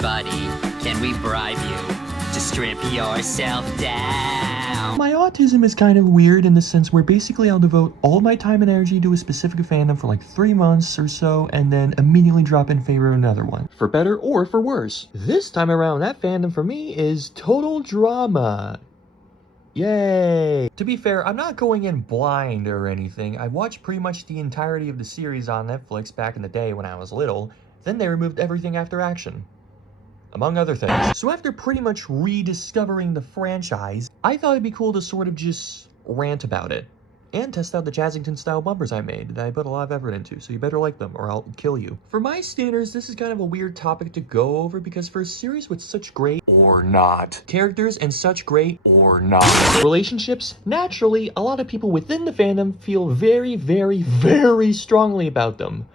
buddy. Can we bribe you to strip yourself down? My autism is kind of weird in the sense where basically I'll devote all my time and energy to a specific fandom for like 3 months or so and then immediately drop in favor of another one. For better or for worse. This time around, that fandom for me is total drama. Yay! To be fair, I'm not going in blind or anything. I watched pretty much the entirety of the series on Netflix back in the day when I was little, then they removed everything after action, among other things. So after pretty much rediscovering the franchise, I thought it'd be cool to sort of just rant about it and test out the Jazzington style bumpers I made that I put a lot of effort into, so you better like them or I'll kill you. For my standards, this is kind of a weird topic to go over because for a series with such great or not characters and such great or not relationships, naturally, a lot of people within the fandom feel very, very, very strongly about them.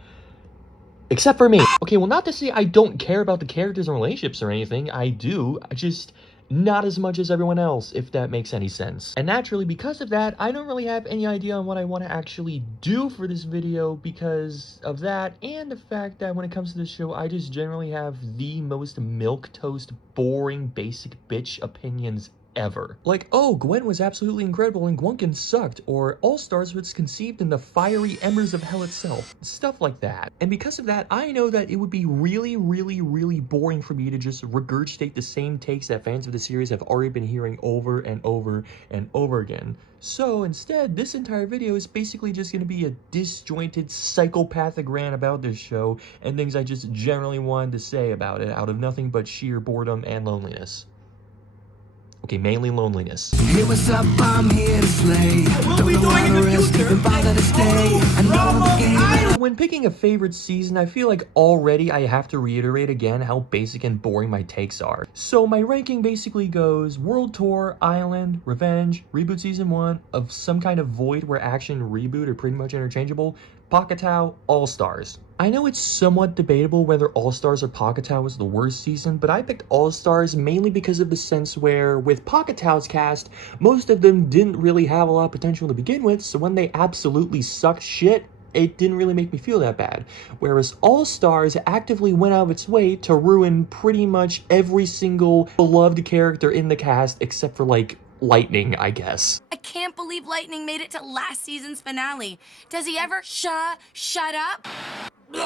Except for me. Okay, well, not to say I don't care about the characters and relationships or anything. I do. I just not as much as everyone else, if that makes any sense. And naturally, because of that, I don't really have any idea on what I want to actually do for this video because of that, and the fact that when it comes to the show, I just generally have the most milquetoast, boring, basic bitch opinions ever. Like, oh, Gwen was absolutely incredible and Gwunkin sucked, or All-Stars was conceived in the fiery embers of hell itself. Stuff like that. And because of that, I know that it would be really, really, really boring for me to just regurgitate the same takes that fans of the series have already been hearing over and over and over again. So instead, this entire video is basically just going to be a disjointed, psychopathic rant about this show and things I just generally wanted to say about it out of nothing but sheer boredom and loneliness. Okay, mainly loneliness. Hey, what's up? I'm here to slay. Don't know how to rest, even bother to stay. I know the game. When picking a favorite season, I feel like already I have to reiterate again how basic and boring my takes are. So my ranking basically goes World Tour, Island, Revenge, Reboot Season 1, of some kind of void where action and reboot are pretty much interchangeable, Pahkitew, All-Stars. I know it's somewhat debatable whether All-Stars or Pahkitew was the worst season, but I picked All-Stars mainly because of the sense where, with Pahkitew's cast, most of them didn't really have a lot of potential to begin with, so when they absolutely sucked shit, it didn't really make me feel that bad. Whereas All-Stars actively went out of its way to ruin pretty much every single beloved character in the cast except for, like, Lightning, I guess. I can't believe Lightning made it to last season's finale. Does he ever shut up?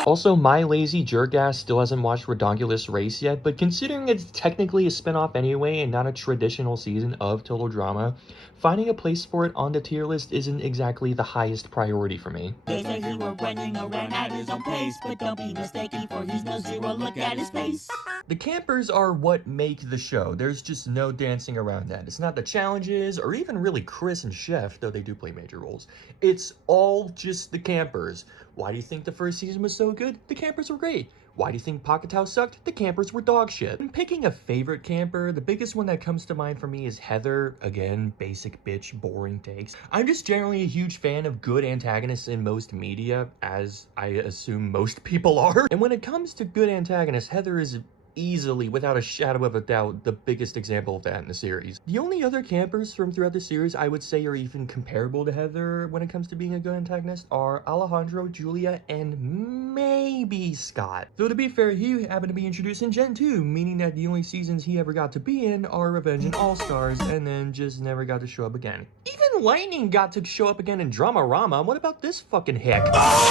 Also, my lazy jerk-ass still hasn't watched Redonkulous Race yet, but considering it's technically a spin-off anyway and not a traditional season of total drama, finding a place for it on the tier list isn't exactly the highest priority for me. There's a hero running around at his own pace, but don't be mistaken, for he's no zero, look at his face. The campers are what make the show. There's just no dancing around that. It's not the challenges, or even really Chris and Chef, though they do play major roles. It's all just the campers. Why do you think the first season was so good? The campers were great. Why do you think Pahkitew sucked? The campers were dog shit. When picking a favorite camper, the biggest one that comes to mind for me is Heather. Again, basic bitch, boring takes. I'm just generally a huge fan of good antagonists in most media, as I assume most people are. And when it comes to good antagonists, Heather is easily, without a shadow of a doubt, the biggest example of that in the series. The only other campers from throughout the series I would say are even comparable to Heather when it comes to being a good antagonist are Alejandro, Julia, and maybe Scott. Though to be fair, he happened to be introduced in Gen 2, meaning that the only seasons he ever got to be in are Revenge and All-Stars, and then just never got to show up again. Even Lightning got to show up again in Dramarama. What about this fucking hick?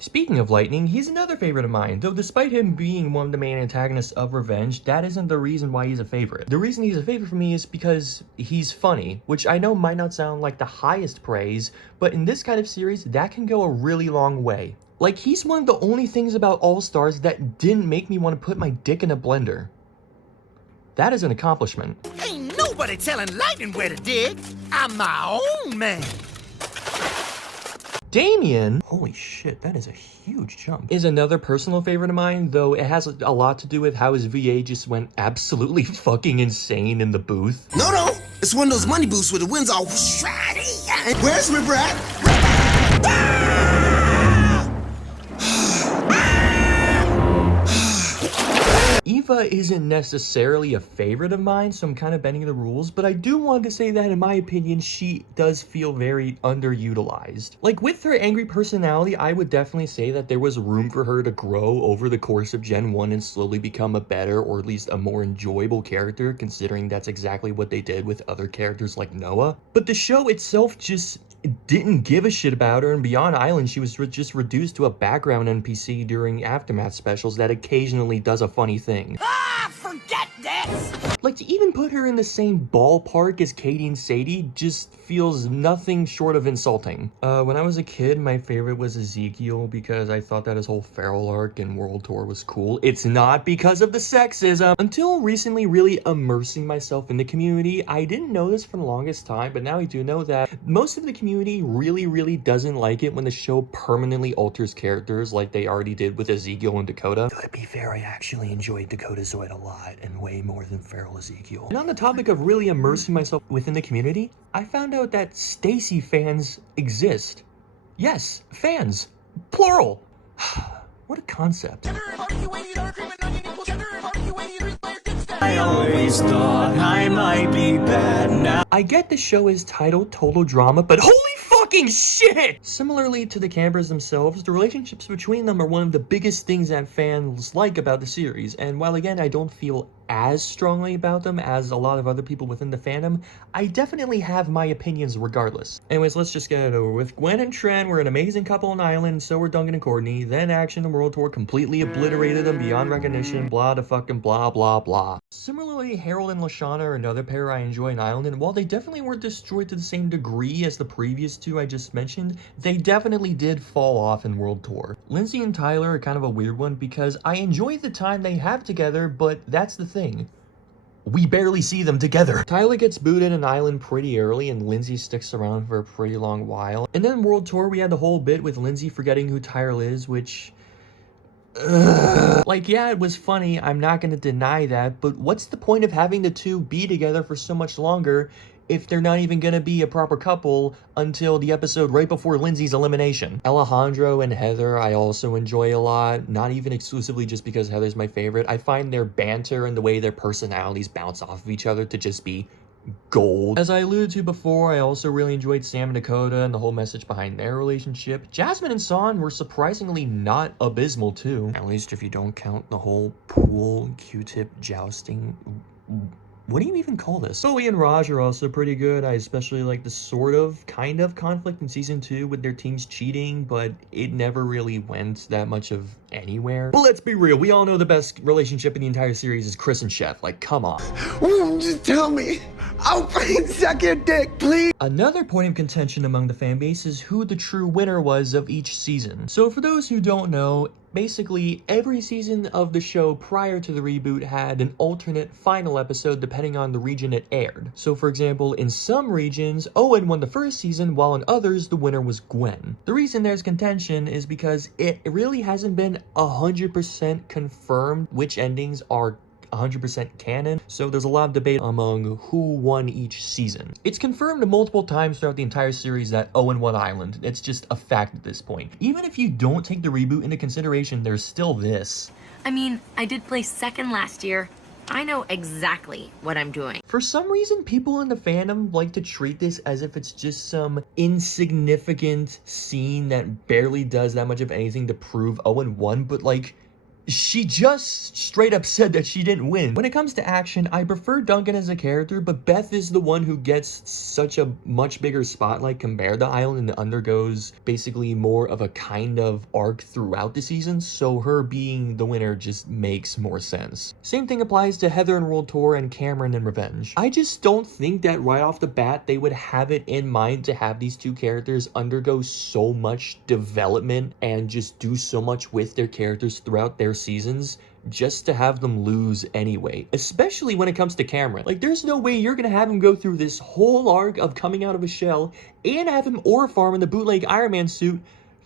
Speaking of Lightning, he's another favorite of mine, though despite him being one of the main antagonists of Revenge, that isn't the reason why he's a favorite. The reason he's a favorite for me is because he's funny, which I know might not sound like the highest praise, but in this kind of series, that can go a really long way. Like, he's one of the only things about All-Stars that didn't make me want to put my dick in a blender. That is an accomplishment. Ain't nobody telling Lightning where to dig. I'm my own man. Damien, holy shit, that is a huge jump, is another personal favorite of mine, though it has a lot to do with how his VA just went absolutely fucking insane in the booth. No, it's one of those money booths where the wind's all shreddy. Where's Ripper at? Tifa isn't necessarily a favorite of mine, so I'm kind of bending the rules, but I do want to say that in my opinion, she does feel very underutilized. Like with her angry personality, I would definitely say that there was room for her to grow over the course of Gen 1 and slowly become a better or at least a more enjoyable character, considering that's exactly what they did with other characters like Noah. But the show itself just didn't give a shit about her, and beyond Island, she was just reduced to a background NPC during Aftermath specials that occasionally does a funny thing. Forget this! Like, to even put her in the same ballpark as Katie and Sadie just feels nothing short of insulting. When I was a kid, my favorite was Ezekiel because I thought that his whole feral arc in World Tour was cool. It's not because of the sexism. Until recently really immersing myself in the community, I didn't know this for the longest time, but now I do know that most of the community really doesn't like it when the show permanently alters characters like they already did with Ezekiel and Dakota. To be fair, I actually enjoyed Dakota Zoid a lot and way more than feral Ezekiel. And on the topic of really immersing myself within the community, I found out that Stacy fans exist. Yes, fans. Plural. What a concept. I always thought I might be bad now. I get the show is titled Total Drama, but holy fucking shit! Similarly to the campers themselves, the relationships between them are one of the biggest things that fans like about the series, and while again I don't feel as strongly about them as a lot of other people within the fandom, I definitely have my opinions regardless. Anyways, let's just get it over with. Gwen and Trent were an amazing couple on Island, and so were Duncan and Courtney. Then Action and World Tour completely obliterated them beyond recognition, blah to fucking blah blah blah. Similarly, Harold and Lashana are another pair I enjoy in Island, and while they definitely weren't destroyed to the same degree as the previous two I just mentioned, they definitely did fall off in World Tour. Lindsay and Tyler are kind of a weird one because I enjoy the time they have together, but that's the thing. We barely see them together. Tyler gets booted in Island pretty early and Lindsay sticks around for a pretty long while. And then World Tour, we had the whole bit with Lindsay forgetting who Tyler is, which... Like, yeah, it was funny, I'm not gonna deny that, but what's the point of having the two be together for so much longer if they're not even gonna be a proper couple until the episode right before Lindsay's elimination? Alejandro and Heather I also enjoy a lot, not even exclusively just because Heather's my favorite. I find their banter and the way their personalities bounce off of each other to just be gold. As I alluded to before, I also really enjoyed Sam and Dakota and the whole message behind their relationship. Jasmine and Son were surprisingly not abysmal too, at least if you don't count the whole pool Q-tip jousting. What do you even call this? Zoe and Raj are also pretty good. I especially like the kind of conflict in season 2 with their teams cheating, but it never really went that much of anywhere. But let's be real, we all know the best relationship in the entire series is Chris and Chef. Like, come on. Just tell me. I'll fucking suck your dick, please. Another point of contention among the fanbase is who the true winner was of each season. So for those who don't know, basically every season of the show prior to the reboot had an alternate final episode depending on the region it aired. So for example, in some regions, Owen won the first season, while in others, the winner was Gwen. The reason there's contention is because it really hasn't been 100% confirmed which endings are 100% canon, so there's a lot of debate among who won each season. It's confirmed multiple times throughout the entire series that Owen won Island. It's just a fact at this point. Even if you don't take the reboot into consideration, there's still this. I mean, I did place second last year. I know exactly what I'm doing. For some reason, people in the fandom like to treat this as if it's just some insignificant scene that barely does that much of anything to prove Owen won, but like, she just straight up said that she didn't win. When it comes to Action, I prefer Duncan as a character, but Beth is the one who gets such a much bigger spotlight compared to Island and undergoes basically more of a kind of arc throughout the season, so her being the winner just makes more sense. Same thing applies to Heather in World Tour and Cameron in Revenge. I just don't think that right off the bat they would have it in mind to have these two characters undergo so much development and just do so much with their characters throughout their seasons just to have them lose anyway, especially when it comes to Cameron. Like, there's no way you're gonna have him go through this whole arc of coming out of a shell and have him ore farm in the bootleg Iron Man suit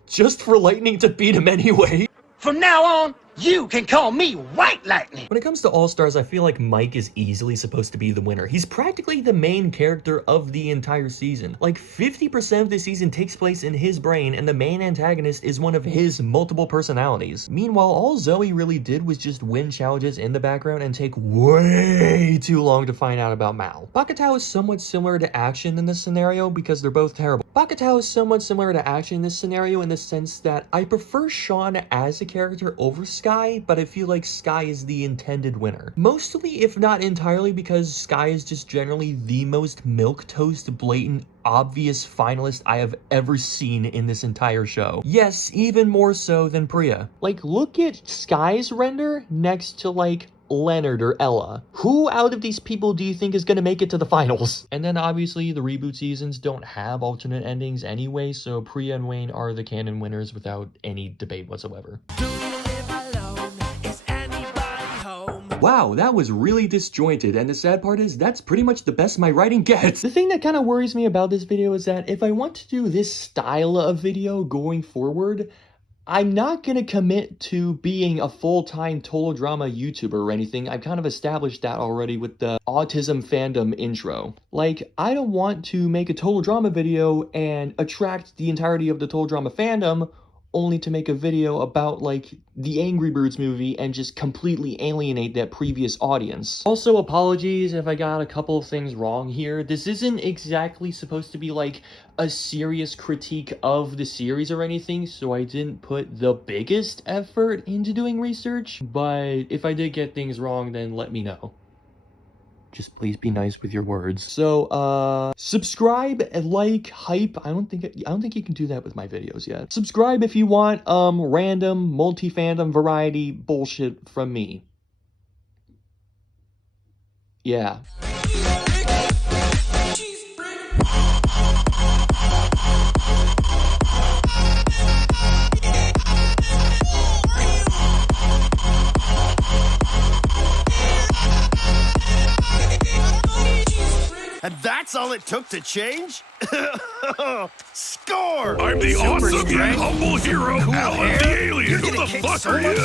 just for Lightning to beat him anyway. From now on, You can call me White Lightning. When it comes to All-Stars, I feel like Mike is easily supposed to be the winner. He's practically the main character of the entire season. Like 50% of the season takes place in his brain, and the main antagonist is one of his multiple personalities. Meanwhile, all Zoe really did was just win challenges in the background and take way too long to find out about Mal. Pahkitew is somewhat similar to Action in this scenario because they're both terrible. Pahkitew is somewhat similar to Action in this scenario in the sense that I prefer Sean as a character over Sky, but I feel like Sky is the intended winner. Mostly, if not entirely, because Sky is just generally the most milquetoast, blatant, obvious finalist I have ever seen in this entire show. Yes, even more so than Priya. Like, look at Sky's render next to, like, Leonard or Ella. Who out of these people do you think is gonna make it to the finals? And then obviously the reboot seasons don't have alternate endings anyway, so Priya and Wayne are the canon winners without any debate whatsoever. Wow, that was really disjointed, and the sad part is that's pretty much the best my writing gets. The thing that kind of worries me about this video is that if I want to do this style of video going forward, I'm not gonna commit to being a full-time total drama YouTuber or anything. I've kind of established that already with the autism fandom intro. Like, I don't want to make a total drama video and attract the entirety of the total drama fandom only to make a video about, like, the Angry Birds movie and just completely alienate that previous audience. Also, apologies if I got a couple of things wrong here. This isn't exactly supposed to be, like, a serious critique of the series or anything, so I didn't put the biggest effort into doing research, but if I did get things wrong, then let me know. Just please be nice with your words. So, subscribe, like, hype. I don't think you can do that with my videos yet. Subscribe if you want, random, multi-fandom variety bullshit from me. Yeah. And that's all it took to change? Score! I'm the awesome yet humble hero, Alan the Alien. Who the fuck are you?